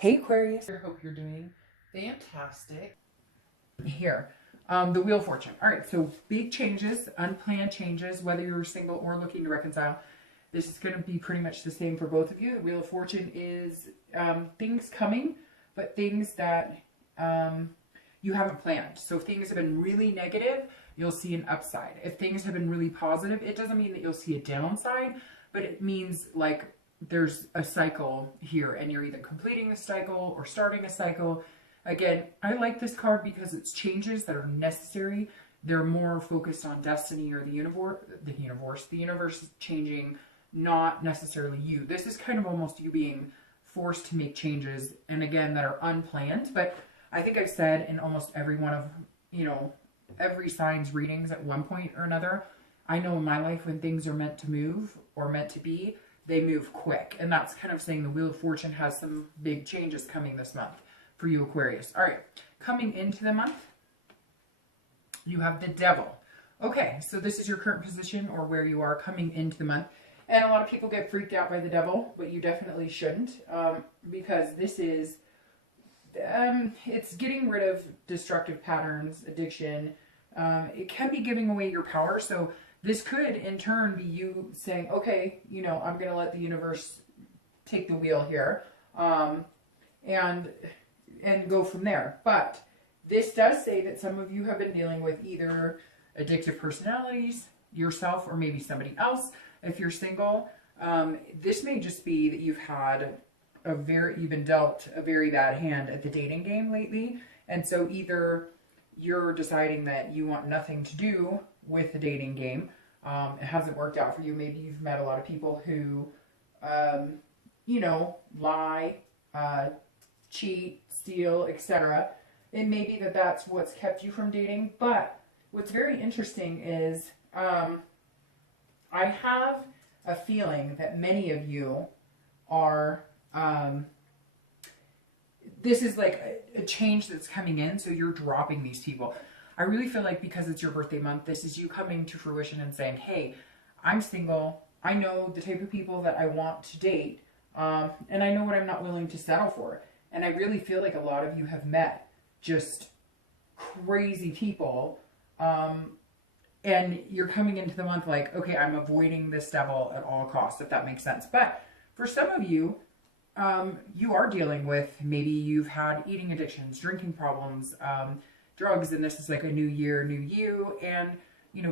Hey Aquarius. I hope you're doing fantastic. Here, the Wheel of Fortune. All right, so big changes, unplanned changes, whether you're single or looking to reconcile. This is going to be pretty much the same for both of you. The Wheel of Fortune is things coming, but things that you haven't planned. So if things have been really negative, you'll see an upside. If things have been really positive, it doesn't mean that you'll see a downside, but it means like there's a cycle here and you're either completing a cycle or starting a cycle. Again, I like this card because it's changes that are necessary. They're more focused on destiny or the universe. The universe is changing, not necessarily you. This is kind of almost you being forced to make changes, and again, that are unplanned. But I think I've said in almost every one of, every sign's readings at one point or another, I know in my life when things are meant to move or meant to be, they move quick. And that's kind of saying the Wheel of Fortune has some big changes coming this month for you, Aquarius. All right, coming into the month, you have the Devil. Okay, so this is your current position or where you are coming into the month. And a lot of people get freaked out by the Devil, but you definitely shouldn't, because this is, it's getting rid of destructive patterns, addiction. It can be giving away your power. So this could in turn be you saying, okay, I'm going to let the universe take the wheel here, and go from there. But this does say that some of you have been dealing with either addictive personalities, yourself, or maybe somebody else. If you're single, this may just be that you've been dealt a very bad hand at the dating game lately. And so either you're deciding that you want nothing to do with the dating game. It hasn't worked out for you. Maybe you've met a lot of people who, lie, cheat, steal, etc. It may be that that's what's kept you from dating. But what's very interesting is I have a feeling that many of you are, this is like a change that's coming in, so you're dropping these people. I really feel like because it's your birthday month, this is you coming to fruition and saying, hey, I'm single, I know the type of people that I want to date, and I know what I'm not willing to settle for. And I really feel like a lot of you have met just crazy people, and you're coming into the month like, okay, I'm avoiding this devil at all costs, if that makes sense. But for some of you, you are dealing with, maybe you've had eating addictions, drinking problems, drugs, and this is like a new year, new you, and,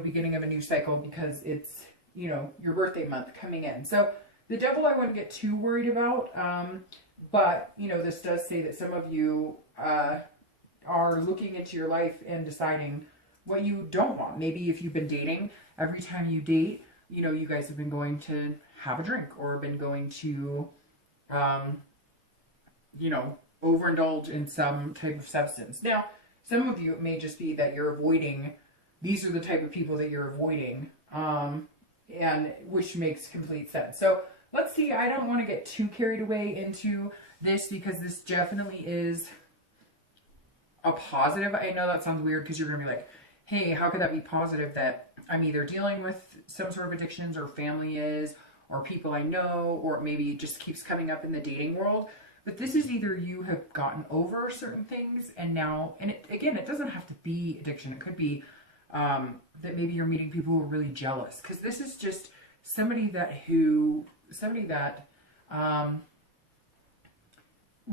beginning of a new cycle because it's, your birthday month coming in. So the devil I wouldn't get too worried about, but, this does say that some of you are looking into your life and deciding what you don't want. Maybe if you've been dating, every time you date, you guys have been going to have a drink or been going to, overindulge in some type of substance. Now, some of you, it may just be that you're avoiding, these are the type of people that you're avoiding, and which makes complete sense. So let's see, I don't want to get too carried away into this because this definitely is a positive. I know that sounds weird because you're going to be like, hey, how could that be positive that I'm either dealing with some sort of addictions or family is, or people I know, or maybe it just keeps coming up in the dating world. But this is either you have gotten over certain things and now, and it doesn't have to be addiction. It could be that maybe you're meeting people who are really jealous. Because this is just somebody that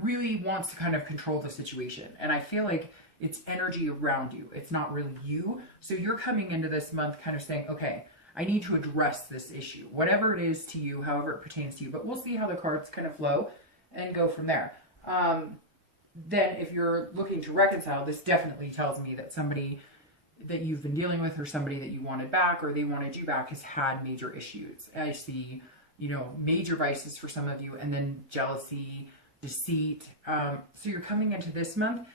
really wants to kind of control the situation. And I feel like it's energy around you. It's not really you. So you're coming into this month kind of saying, okay, I need to address this issue, whatever it is to you, however it pertains to you. But we'll see how the cards kind of flow and go from there. Then if you're looking to reconcile, this definitely tells me that somebody that you've been dealing with or somebody that you wanted back or they wanted you back has had major issues. I see, major vices for some of you, and then jealousy, deceit. So you're coming into this month.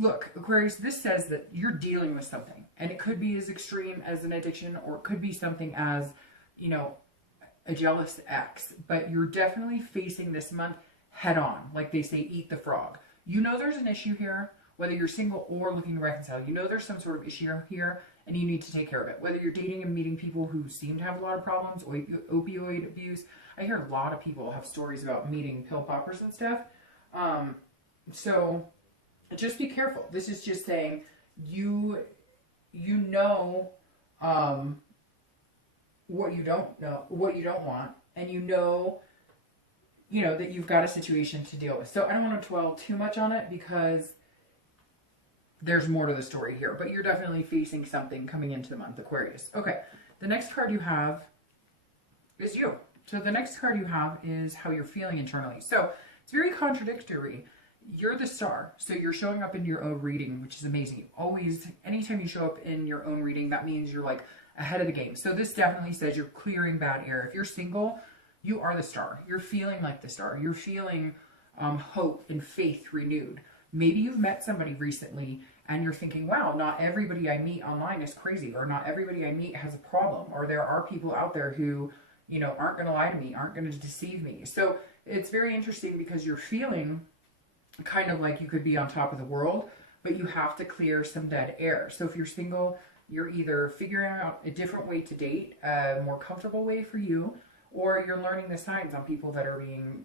Look, Aquarius, this says that you're dealing with something, and it could be as extreme as an addiction, or it could be something as, a jealous ex, but you're definitely facing this month head on. Like they say, eat the frog. There's an issue here, whether you're single or looking to reconcile. There's some sort of issue here, and you need to take care of it. Whether you're dating and meeting people who seem to have a lot of problems, opioid abuse. I hear a lot of people have stories about meeting pill poppers and stuff. So just be careful. This is just saying you know what you don't know, what you don't want, and you know that you've got a situation to deal with. So I don't want to dwell too much on it because there's more to the story here, but you're definitely facing something coming into the month, Aquarius. Okay, the next card you have is you. So the next card you have is how you're feeling internally. So it's very contradictory. You're the star, so you're showing up in your own reading, which is amazing. Always, anytime you show up in your own reading, that means you're like ahead of the game. So this definitely says you're clearing bad air. If you're single, you are the star. You're feeling like the star. You're feeling hope and faith renewed. Maybe you've met somebody recently and you're thinking, wow, not everybody I meet online is crazy, or not everybody I meet has a problem, or there are people out there who, aren't going to lie to me, aren't going to deceive me. So it's very interesting because you're feeling kind of like you could be on top of the world, but you have to clear some dead air. So if you're single, you're either figuring out a different way to date, a more comfortable way for you, or you're learning the signs on people that are being,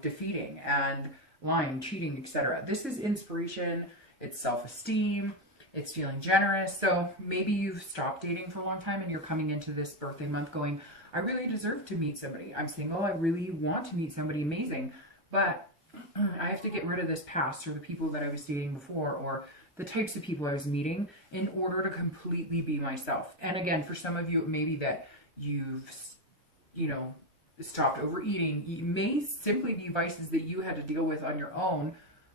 defeating and lying, cheating, etc. This is inspiration. It's self-esteem. It's feeling generous. So maybe you've stopped dating for a long time and you're coming into this birthday month going, I really deserve to meet somebody. I'm single. I really want to meet somebody amazing, but I have to get rid of this past, or the people that I was dating before, or the types of people I was meeting, in order to completely be myself. And again, for some of you, it may be that you've, stopped overeating. It may simply be vices that you had to deal with on your own,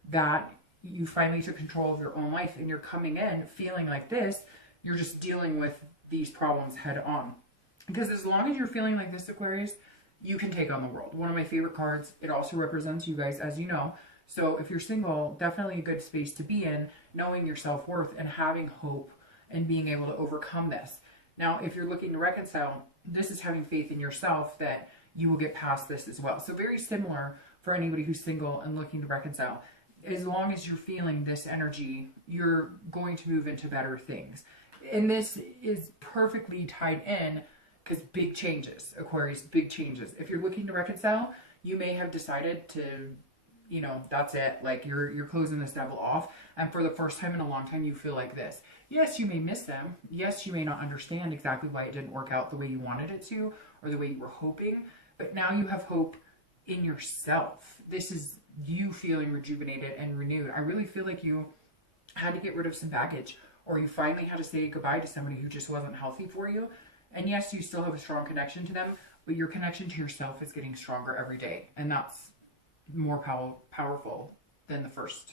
that you finally took control of your own life, and you're coming in feeling like this. You're just dealing with these problems head on. Because as long as you're feeling like this, Aquarius, you can take on the world. One of my favorite cards. It also represents you guys, as you know. So if you're single, definitely a good space to be in, knowing your self-worth and having hope and being able to overcome this. Now, if you're looking to reconcile, this is having faith in yourself that you will get past this as well. So very similar for anybody who's single and looking to reconcile. As long as you're feeling this energy, you're going to move into better things. And this is perfectly tied in because big changes, Aquarius, big changes. If you're looking to reconcile, you may have decided to, that's it. Like you're closing this devil off. And for the first time in a long time, you feel like this. Yes, you may miss them. Yes, you may not understand exactly why it didn't work out the way you wanted it to, or the way you were hoping. But now you have hope in yourself. This is you feeling rejuvenated and renewed. I really feel like you had to get rid of some baggage, or you finally had to say goodbye to somebody who just wasn't healthy for you. And yes, you still have a strong connection to them, but your connection to yourself is getting stronger every day. And that's more powerful than the first.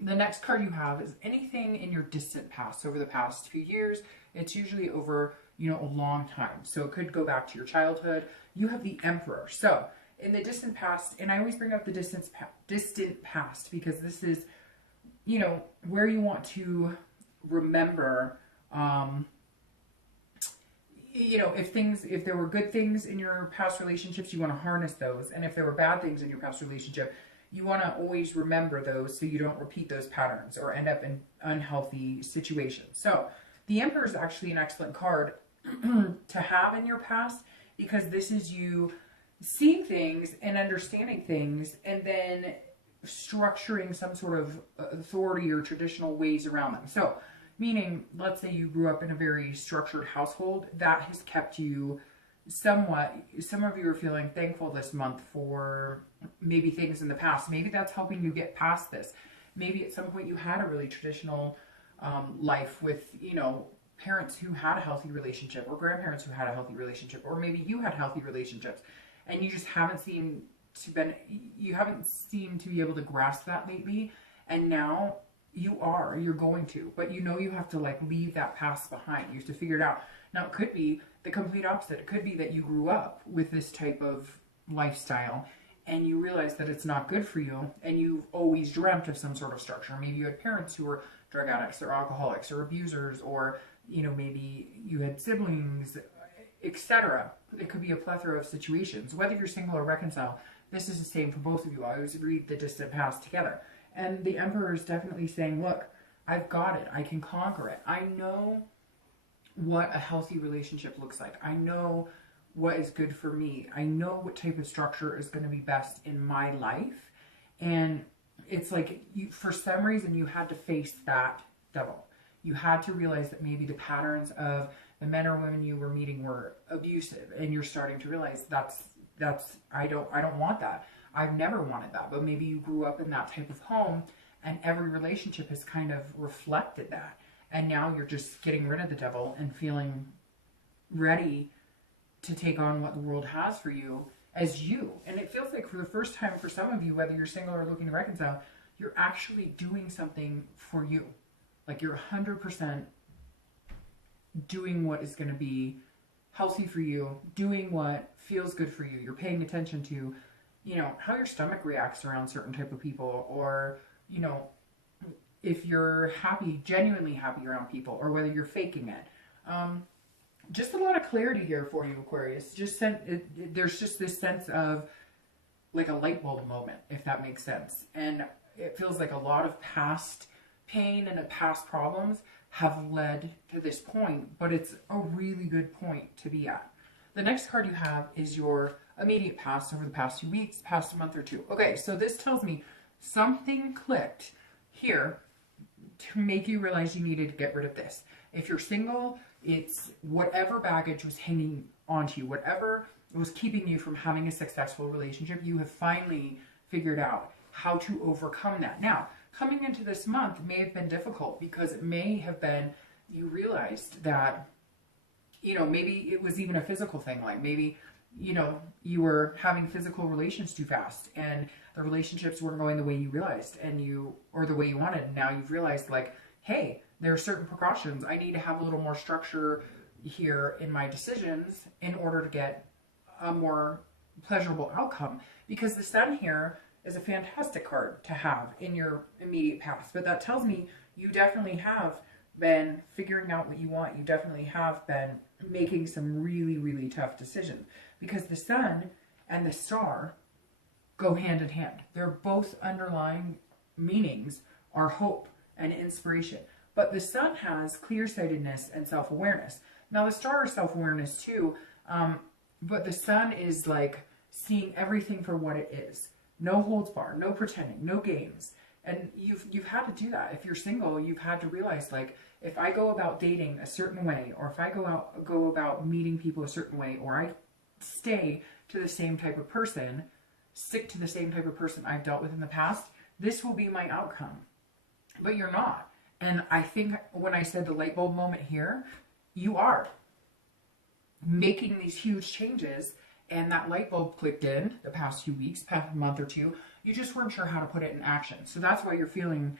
The next card you have is anything in your distant past, over the past few years. It's usually over, a long time. So it could go back to your childhood. You have the Emperor. So in the distant past, and I always bring up the distant past because this is, where you want to remember, if there were good things in your past relationships, you want to harness those. And if there were bad things in your past relationship, you want to always remember those so you don't repeat those patterns or end up in unhealthy situations. So the Emperor is actually an excellent card to have in your past, because this is you seeing things and understanding things and then structuring some sort of authority or traditional ways around them. So meaning, let's say you grew up in a very structured household, that has kept you somewhat, some of you are feeling thankful this month for maybe things in the past. Maybe that's helping you get past this. Maybe at some point you had a really traditional life with, parents who had a healthy relationship, or grandparents who had a healthy relationship, or maybe you had healthy relationships and you just haven't seemed to be able to grasp that lately. And now you're going to, but you have to leave that past behind. You have to figure it out. Now it could be the complete opposite. It could be that you grew up with this type of lifestyle and you realize that it's not good for you, and you've always dreamt of some sort of structure. Maybe you had parents who were drug addicts or alcoholics or abusers, or maybe you had siblings, etc. It could be a plethora of situations. Whether you're single or reconcile, this is the same for both of you. I always read the distant past together. And the Emperor is definitely saying, look, I've got it. I can conquer it. I know what a healthy relationship looks like. I know what is good for me. I know what type of structure is going to be best in my life. And it's like you, for some reason, you had to face that devil. You had to realize that maybe the patterns of the men or women you were meeting were abusive, and you're starting to realize I don't want that. I've never wanted that. But maybe you grew up in that type of home, and every relationship has kind of reflected that. And now you're just getting rid of the devil and feeling ready to take on what the world has for you as you. And it feels like for the first time for some of you, whether you're single or looking to reconcile, you're actually doing something for you. Like you're 100% doing what is going to be healthy for you, doing what feels good for you. You're paying attention to, you know, how your stomach reacts around certain type of people, or, you know, if you're happy, genuinely happy around people, or whether you're faking it. Just a lot of clarity here for you, Aquarius. There's just this sense of like a light bulb moment, if that makes sense. And it feels like a lot of past pain and past problems have led to this point, but it's a really good point to be at. The next card you have is your immediate past over the past 2 weeks, past a month or two. Okay, so this tells me something clicked here to make you realize you needed to get rid of this. If you're single, it's whatever baggage was hanging onto you, whatever was keeping you from having a successful relationship, you have finally figured out how to overcome that. Now, coming into this month may have been difficult because it may have been, you realized that, you know, maybe it was even a physical thing. Like maybe, you know, you were having physical relations too fast and the relationships weren't going the way you realized or the way you wanted. And now you've realized like, hey, there are certain precautions. I need to have a little more structure here in my decisions in order to get a more pleasurable outcome. Because the Sun here is a fantastic card to have in your immediate past. But that tells me you definitely have been figuring out what you want. You definitely have been making some really, really tough decisions. Because the Sun and the Star go hand in hand. They're both underlying meanings are hope and inspiration. But the Sun has clear-sightedness and self-awareness. Now the Star is self-awareness too, but the Sun is like seeing everything for what it is. No holds bar, no pretending, no games. And you've had to do that. If you're single, you've had to realize like, if I go about dating a certain way, or if I go about meeting people a certain way, or I stay to the same type of person, stick to the same type of person I've dealt with in the past, this will be my outcome. But you're not. And I think when I said the light bulb moment here, you are making these huge changes, and that light bulb clicked in the past few weeks, past month or two. You just weren't sure how to put it in action. So that's why you're feeling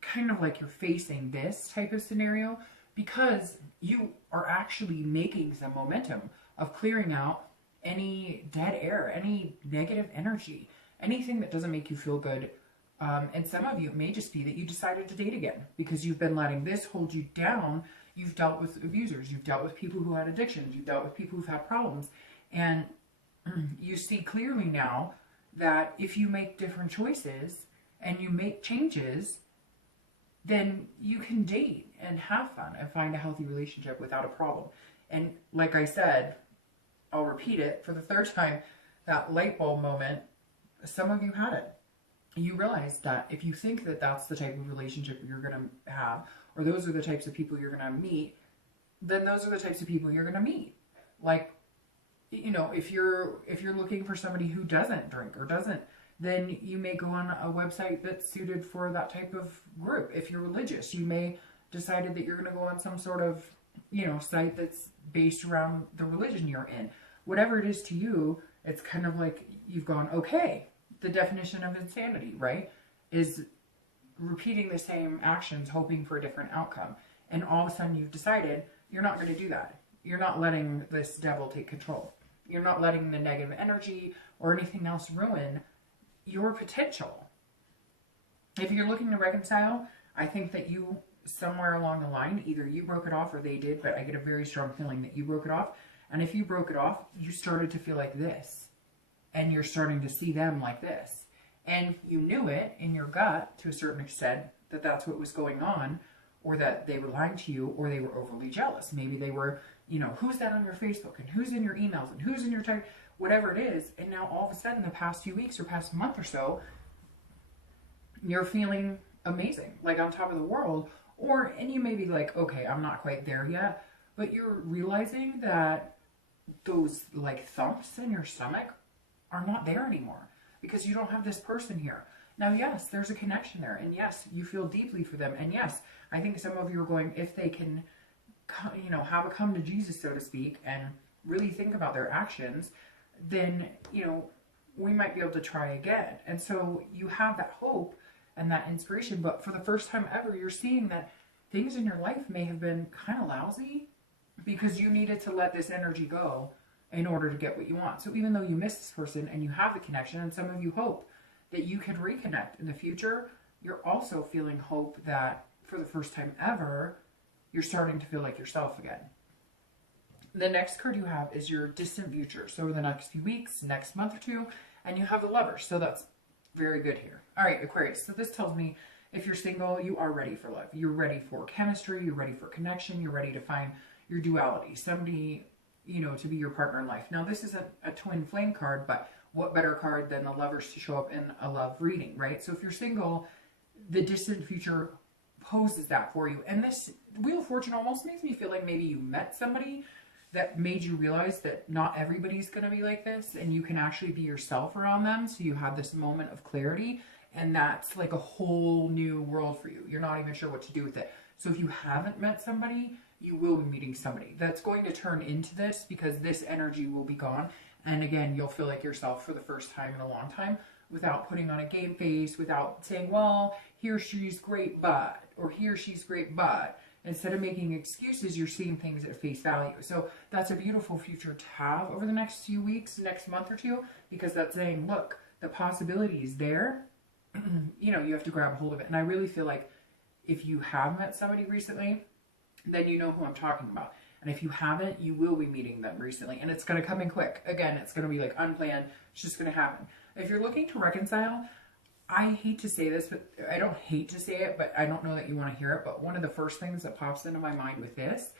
kind of like you're facing this type of scenario, because you are actually making some momentum of clearing out any dead air, any negative energy, anything that doesn't make you feel good. And some of you, it may just be that you decided to date again because you've been letting this hold you down. You've dealt with abusers. You've dealt with people who had addictions. You've dealt with people who've had problems. And you see clearly now that if you make different choices and you make changes, then you can date and have fun and find a healthy relationship without a problem. And like I said, I'll repeat it for the third time, that light bulb moment, some of you had it. You realize that if you think that that's the type of relationship you're going to have, or those are the types of people you're going to meet, then those are the types of people you're going to meet. Like, you know, if you're looking for somebody who doesn't drink or doesn't, then you may go on a website that's suited for that type of group. If you're religious, you may decided that you're going to go on some sort of, you know, site that's based around the religion you're in. Whatever it is to you, it's kind of like you've gone, okay, the definition of insanity, right, is repeating the same actions, hoping for a different outcome. And all of a sudden you've decided you're not going to do that. You're not letting this devil take control. You're not letting the negative energy or anything else ruin your potential. If you're looking to reconcile, I think that you, somewhere along the line, either you broke it off or they did, but I get a very strong feeling that you broke it off. And if you broke it off, you started to feel like this. And you're starting to see them like this. And you knew it in your gut to a certain extent that that's what was going on, or that they were lying to you, or they were overly jealous. Maybe they were, you know, who's that on your Facebook, and who's in your emails, and who's in your text, whatever it is. And now all of a sudden, the past few weeks or past month or so, you're feeling amazing, like on top of the world. And you may be like, okay, I'm not quite there yet, but you're realizing that those like thumps in your stomach are not there anymore because you don't have this person here. Now, yes, there's a connection there, and yes, you feel deeply for them, and yes, I think some of you are going, if they can, you know, have a come to Jesus, so to speak, and really think about their actions, then, you know, we might be able to try again. And so you have that hope and that inspiration, but for the first time ever, you're seeing that things in your life may have been kind of lousy because you needed to let this energy go in order to get what you want. So even though you miss this person and you have the connection, and some of you hope that you can reconnect in the future, you're also feeling hope that for the first time ever, you're starting to feel like yourself again. The next card you have is your distant future. So the next few weeks, next month or two, and you have the Lovers. So that's very good here. All right, Aquarius. So this tells me if you're single, you are ready for love. You're ready for chemistry. You're ready for connection. You're ready to find your duality. Somebody, you know, to be your partner in life. Now, this is a twin flame card, but what better card than the Lovers to show up in a love reading, right? So if you're single, the distant future poses that for you. And this Wheel of Fortune almost makes me feel like maybe you met somebody that made you realize that not everybody's going to be like this, and you can actually be yourself around them. So you have this moment of clarity, and that's like a whole new world for you. You're not even sure what to do with it. So if you haven't met somebody, you will be meeting somebody that's going to turn into this, because this energy will be gone. And again, you'll feel like yourself for the first time in a long time, without putting on a game face, without saying, well, he or she's great, but, or he or she's great, but. Instead of making excuses, you're seeing things at face value. So that's a beautiful future to have over the next few weeks, next month or two, because that's saying, look, the possibility is there. You know, you have to grab hold of it. And I really feel like if you have met somebody recently, then you know who I'm talking about. And if you haven't, you will be meeting them recently. And it's going to come in quick. Again, it's going to be like unplanned. It's just going to happen. If you're looking to reconcile, I hate to say this, but I don't hate to say it, but I don't know that you want to hear it. But one of the first things that pops into my mind with this,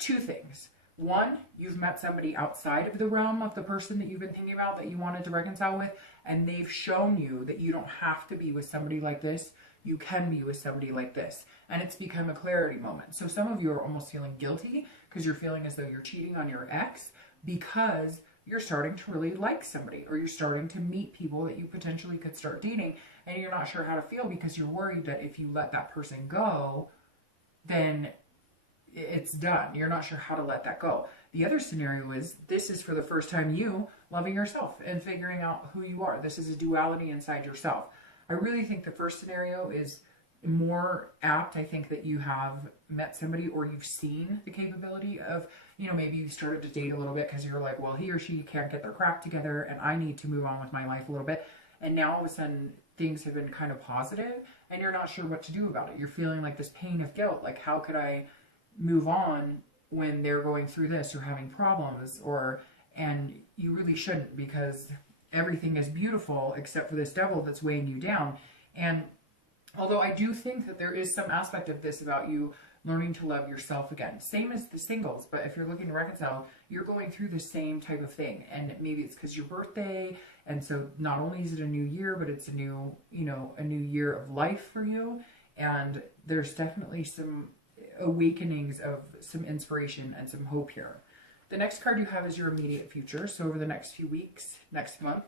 two things. One, you've met somebody outside of the realm of the person that you've been thinking about that you wanted to reconcile with, and they've shown you that you don't have to be with somebody like this. You can be with somebody like this. And it's become a clarity moment. So some of you are almost feeling guilty because you're feeling as though you're cheating on your ex because you're starting to really like somebody, or you're starting to meet people that you potentially could start dating, and you're not sure how to feel because you're worried that if you let that person go, then it's done. You're not sure how to let that go. The other scenario is this is for the first time you loving yourself and figuring out who you are. This is a duality inside yourself. I really think the first scenario is more apt. I think that you have met somebody, or you've seen the capability of, you know, maybe you started to date a little bit because you're like, well, he or she can't get their crap together and I need to move on with my life a little bit. And now all of a sudden things have been kind of positive and you're not sure what to do about it. You're feeling like this pain of guilt. Like, how could I move on when they're going through this or having problems? And you really shouldn't, because everything is beautiful except for this devil that's weighing you down. And although I do think that there is some aspect of this about you learning to love yourself again. Same as the singles, but if you're looking to reconcile, you're going through the same type of thing. And maybe it's because your birthday, and so not only is it a new year, but it's a new, you know, a new year of life for you. And there's definitely some awakenings of some inspiration and some hope here. The next card you have is your immediate future. So over the next few weeks, next month,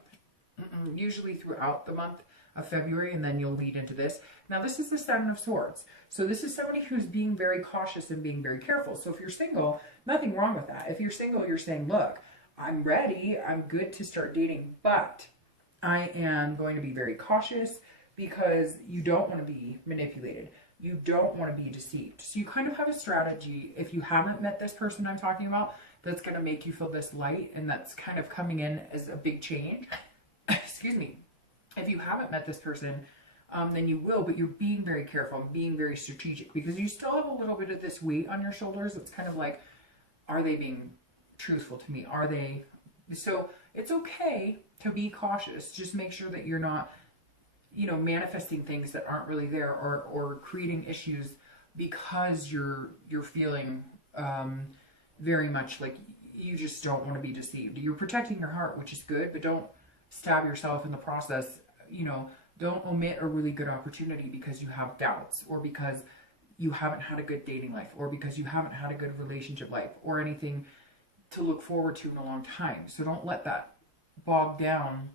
usually throughout the month of February, and then you'll lead into this. Now, this is the Seven of Swords. So this is somebody who's being very cautious and being very careful. So if you're single, nothing wrong with that. If you're single, you're saying, look, I'm ready. I'm good to start dating, but I am going to be very cautious because you don't want to be manipulated. You don't want to be deceived. So you kind of have a strategy. If you haven't met this person I'm talking about, that's going to make you feel this light, and that's kind of coming in as a big change. Excuse me. If you haven't met this person, then you will, but you're being very careful and being very strategic, because you still have a little bit of this weight on your shoulders. It's kind of like, are they being truthful to me? Are they? So it's okay to be cautious. Just make sure that you're not, you know, manifesting things that aren't really there, or creating issues because you're feeling very much like you just don't want to be deceived. You're protecting your heart, which is good, but don't stab yourself in the process, you know, Don't omit a really good opportunity because you have doubts, or because you haven't had a good dating life, or because you haven't had a good relationship life, or anything to look forward to in a long time. So don't let that bog down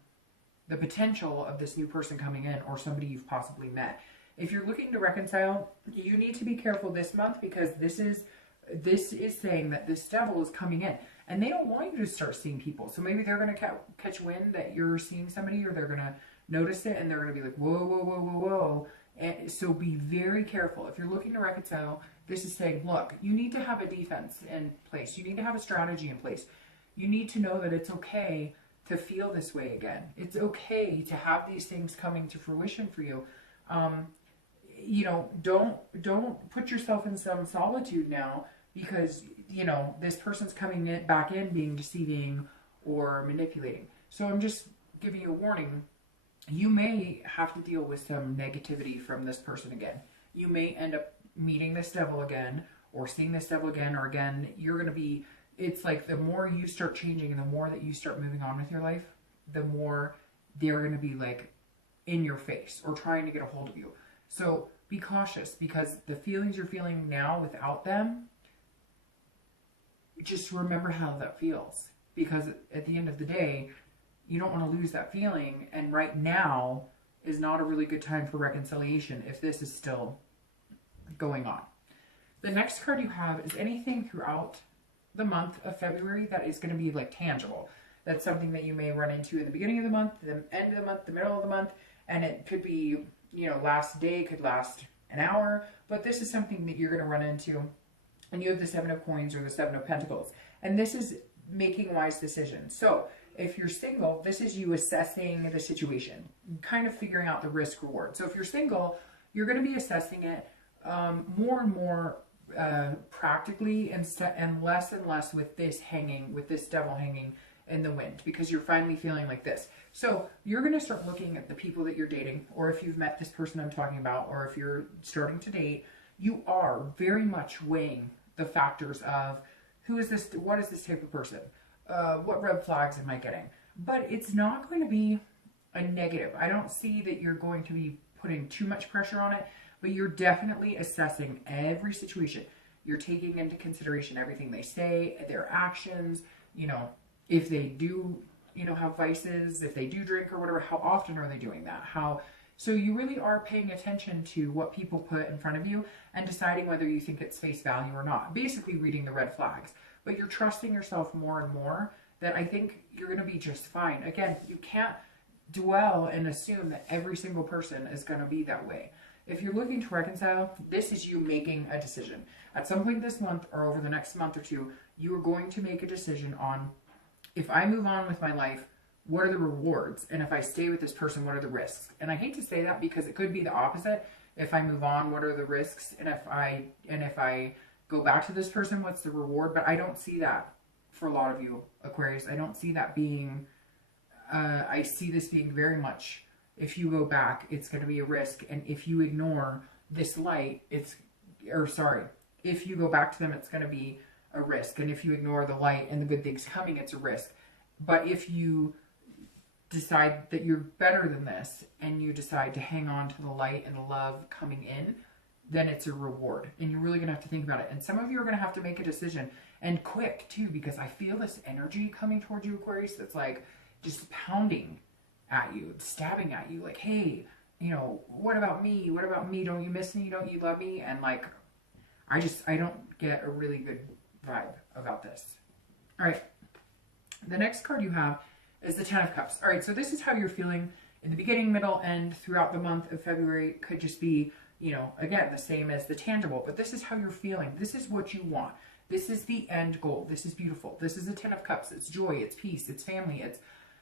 the potential of this new person coming in, or somebody you've possibly met. If you're looking to reconcile, you need to be careful this month, because this is saying that this devil is coming in, and they don't want you to start seeing people. So maybe they're going to catch wind that you're seeing somebody, or they're going to notice it, and they're going to be like, whoa, whoa, whoa, whoa, whoa. And so be very careful. If you're looking to reconcile, this is saying, look, you need to have a defense in place. You need to have a strategy in place. You need to know that it's okay to feel this way again. It's okay to have these things coming to fruition for you. You know, don't put yourself in some solitude now, because, you know, this person's coming back in being deceiving or manipulating. So I'm just giving you a warning. You may have to deal with some negativity from this person again. You may end up meeting this devil again, or seeing this devil again, or again, you're going to be, it's like the more you start changing and the more that you start moving on with your life, the more they're going to be like in your face or trying to get a hold of you. So be cautious, because the feelings you're feeling now without them, just remember how that feels, because at the end of the day, you don't want to lose that feeling. And right now is not a really good time for reconciliation if this is still going on. The next card you have is anything throughout the month of February that is going to be like tangible. That's something that you may run into in the beginning of the month, the end of the month, the middle of the month, and it could be, you know, last day, could last an hour, but this is something that you're going to run into. And you have the Seven of Coins or the Seven of Pentacles, and this is making wise decisions. So if you're single, this is you assessing the situation, kind of figuring out the risk reward. So if you're single, you're going to be assessing it more and more practically, and less with this devil hanging in the wind, because you're finally feeling like this. So you're going to start looking at the people that you're dating, or if you've met this person I'm talking about, or if you're starting to date, you are very much weighing the factors of who is this, what is this type of person, what red flags am I getting? But it's not going to be a negative. I don't see that you're going to be putting too much pressure on it, but you're definitely assessing every situation. You're taking into consideration everything they say, their actions, you know, if they do, you know, have vices, if they do drink or whatever, how often are they doing that? So you really are paying attention to what people put in front of you and deciding whether you think it's face value or not. Basically reading the red flags. But you're trusting yourself more and more that I think you're going to be just fine. Again, you can't dwell and assume that every single person is going to be that way. If you're looking to reconcile, this is you making a decision. At some point this month or over the next month or two, you are going to make a decision on, if I move on with my life, what are the rewards? And if I stay with this person, what are the risks? And I hate to say that, because it could be the opposite. If I move on, what are the risks? And if I go back to this person, what's the reward? But I don't see that for a lot of you, Aquarius. I don't see that being, I see this being very much, if you go back, it's going to be a risk. And if you ignore this light, if you go back to them, it's going to be a risk. And if you ignore the light and the good things coming, it's a risk. But if you decide that you're better than this, and you decide to hang on to the light and the love coming in, then it's a reward. And you're really going to have to think about it. And some of you are going to have to make a decision, and quick too, because I feel this energy coming towards you, Aquarius, that's like just pounding at you, stabbing at you, like, hey, you know, what about me? What about me? Don't you miss me? Don't you love me? And like, I don't get a really good vibe about this. All right. The next card you have is the Ten of Cups. All right, so this is how you're feeling in the beginning, middle, and throughout the month of February. Could just be, you know, again, the same as the tangible, but this is how you're feeling. This is what you want. This is the end goal. This is beautiful. This is the Ten of Cups. It's joy, it's peace, it's family,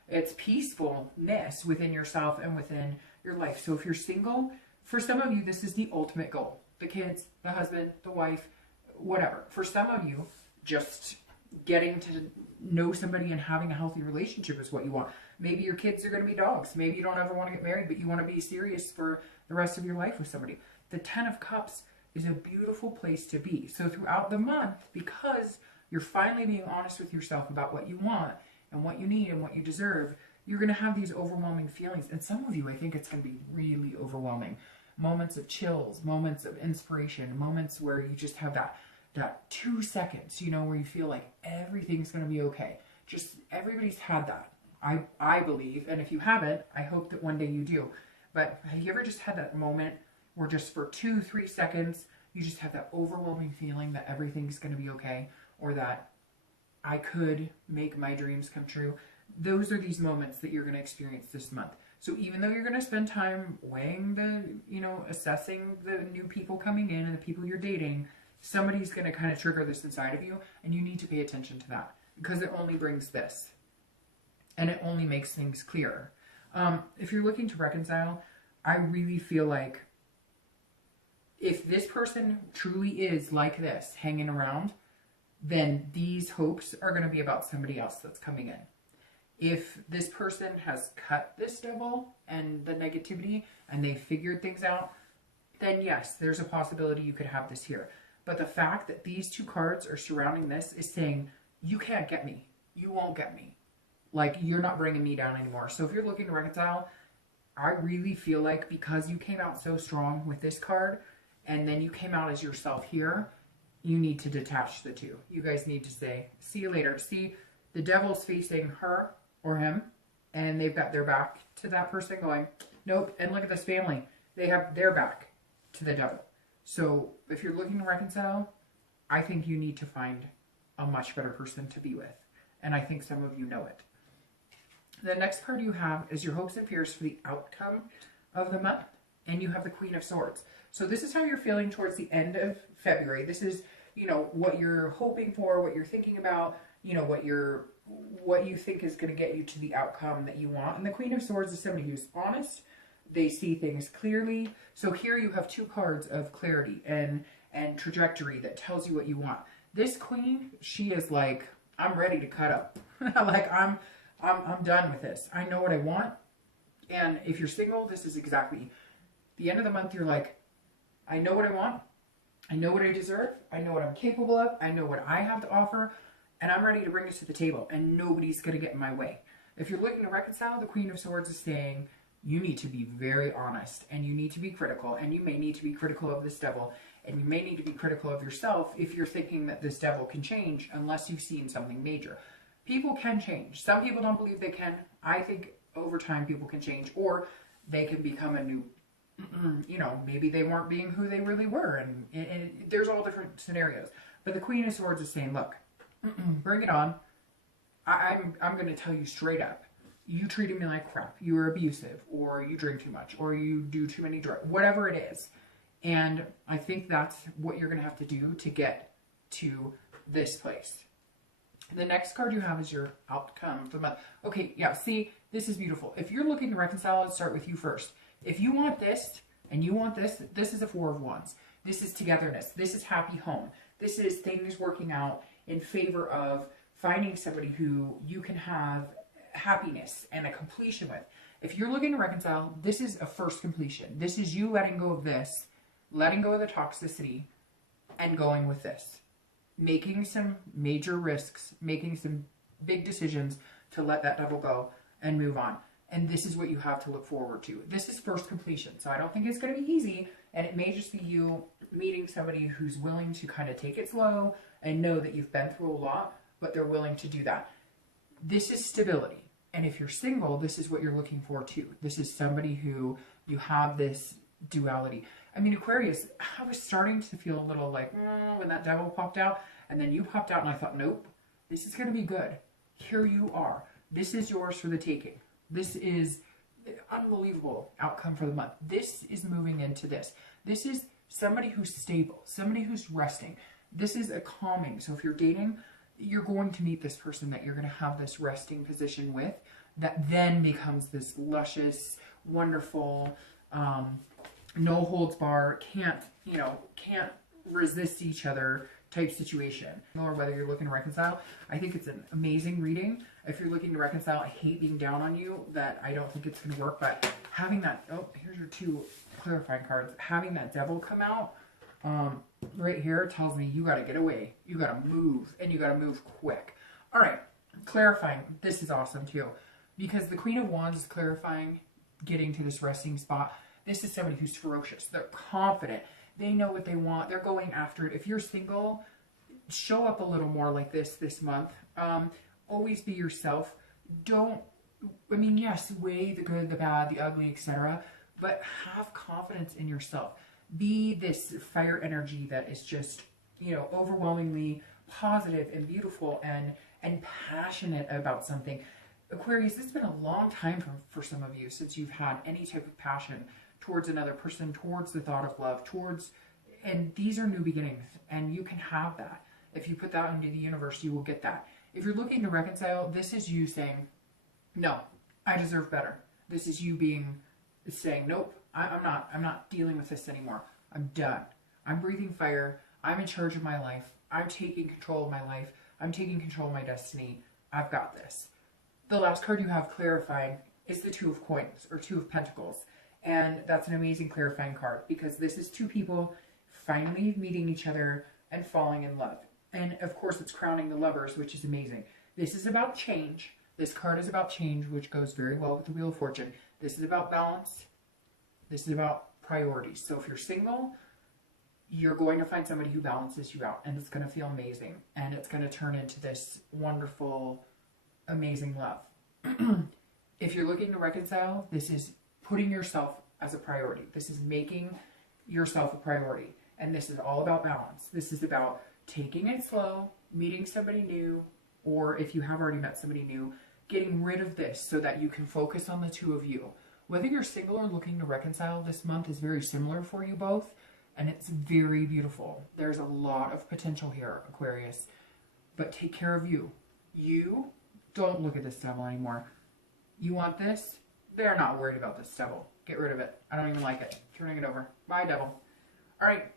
it's peacefulness within yourself and within your life. So if you're single, for some of you, this is the ultimate goal. The kids, the husband, the wife, whatever. For some of you, just getting to know somebody and having a healthy relationship is what you want. Maybe your kids are going to be dogs. Maybe you don't ever want to get married, but you want to be serious for the rest of your life with somebody. The Ten of Cups is a beautiful place to be. So throughout the month, because you're finally being honest with yourself about what you want and what you need and what you deserve, you're going to have these overwhelming feelings. And some of you, I think it's going to be really overwhelming. Moments of chills, moments of inspiration, moments where you just have that 2 seconds, you know, where you feel like everything's going to be okay. Just everybody's had that. I believe, and if you haven't, I hope that one day you do. But have you ever just had that moment where just for 2-3 seconds, you just have that overwhelming feeling that everything's going to be okay, or that I could make my dreams come true? Those are these moments that you're going to experience this month. So even though you're going to spend time weighing assessing the new people coming in and the people you're dating, somebody's going to kind of trigger this inside of you, and you need to pay attention to that, because it only brings this. And it only makes things clearer. If you're looking to reconcile, I really feel like if this person truly is like this, hanging around, then these hopes are going to be about somebody else that's coming in. If this person has cut this devil and the negativity and they figured things out, then yes, there's a possibility you could have this here. But the fact that these two cards are surrounding this is saying, you can't get me. You won't get me. Like, you're not bringing me down anymore. So if you're looking to reconcile, I really feel like because you came out so strong with this card, and then you came out as yourself here, you need to detach the two. You guys need to say, see you later. See, the devil's facing her or him, and they've got their back to that person going, nope. And look at this family. They have their back to the devil. So if you're looking to reconcile, I think you need to find a much better person to be with. And I think some of you know it. The next card you have is your hopes and fears for the outcome of the month. And you have the Queen of Swords. So this is how you're feeling towards the end of February. This is, you know, what you're hoping for, what you're thinking about, you know, what you think is going to get you to the outcome that you want. And the Queen of Swords is somebody who's honest. They see things clearly. So here you have two cards of clarity and trajectory that tells you what you want. This queen, she is like, I'm ready to cut up. Like, I'm done with this. I know what I want. And if you're single, this is exactly the end of the month. You're like, I know what I want. I know what I deserve. I know what I'm capable of. I know what I have to offer. And I'm ready to bring this to the table. And nobody's going to get in my way. If you're looking to reconcile, the Queen of Swords is saying, you need to be very honest. And you need to be critical. And you may need to be critical of this devil. And you may need to be critical of yourself if you're thinking that this devil can change unless you've seen something major. People can change. Some people don't believe they can. I think over time people can change, or they can become a new, you know, maybe they weren't being who they really were. And there's all different scenarios. But the Queen of Swords is saying, look, bring it on. I'm going to tell you straight up. You treated me like crap. You were abusive, or you drink too much, or you do too many drugs, whatever it is. And I think that's what you're going to have to do to get to this place. The next card you have is your outcome for the month. Okay, yeah, see, this is beautiful. If you're looking to reconcile, let's start with you first. If you want this and you want this, this is a Four of Wands. This is togetherness. This is happy home. This is things working out in favor of finding somebody who you can have happiness and a completion with. If you're looking to reconcile, this is a first completion. This is you letting go of this, letting go of the toxicity, and going with this. Making some major risks, making some big decisions to let that devil go and move on. And this is what you have to look forward to. This is first completion. So I don't think it's going to be easy. And it may just be you meeting somebody who's willing to kind of take it slow and know that you've been through a lot, but they're willing to do that. This is stability. And if you're single, this is what you're looking for too. This is somebody who you have this duality. I mean, Aquarius, I was starting to feel a little like, when that devil popped out, and then you popped out, and I thought, nope, this is going to be good. Here you are. This is yours for the taking. This is an unbelievable outcome for the month. This is moving into this. This is somebody who's stable, somebody who's resting. This is a calming. So if you're dating, you're going to meet this person that you're going to have this resting position with, that then becomes this luscious, wonderful, no holds bar, can't resist each other type situation. Or whether you're looking to reconcile, I think it's an amazing reading. If you're looking to reconcile, I hate being down on you that I don't think it's going to work, but having that, oh, here's your two clarifying cards. Having that devil come out right here tells me you got to get away. You got to move, and you got to move quick. All right, clarifying. This is awesome too. because the Queen of Wands is clarifying, getting to this resting spot. This is somebody who's ferocious. They're confident. They know what they want. They're going after it. If you're single, show up a little more like this month. Always be yourself. Don't, I mean, yes, weigh the good, the bad, the ugly, etc. But have confidence in yourself. Be this fire energy that is just, you know, overwhelmingly positive and beautiful and passionate about something. Aquarius, it's been a long time for some of you since you've had any type of passion towards another person, towards the thought of love, towards, and these are new beginnings, and you can have that. If you put that into the universe, you will get that. If you're looking to reconcile, this is you saying, no, I deserve better. This is you saying, nope, I'm not dealing with this anymore. I'm done. I'm breathing fire. I'm in charge of my life. I'm taking control of my life. I'm taking control of my destiny. I've got this. The last card you have clarifying is the Two of Coins, or Two of Pentacles. And that's an amazing clarifying card, because this is two people finally meeting each other and falling in love. And of course, it's crowning the Lovers, which is amazing. This is about change. This card is about change, which goes very well with the Wheel of Fortune. This is about balance. This is about priorities. So if you're single, you're going to find somebody who balances you out, and it's going to feel amazing. And it's going to turn into this wonderful, amazing love. If you're looking to reconcile, this is putting yourself as a priority. This is making yourself a priority. And this is all about balance. This is about taking it slow, meeting somebody new, or if you have already met somebody new, getting rid of this so that you can focus on the two of you. Whether you're single or looking to reconcile, this month is very similar for you both, and it's very beautiful. There's a lot of potential here, Aquarius, but take care of you. You don't look at this devil anymore. You want this? They're not worried about this devil. Get rid of it. I don't even like it. Turning it over. Bye, devil. All right.